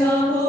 Christian.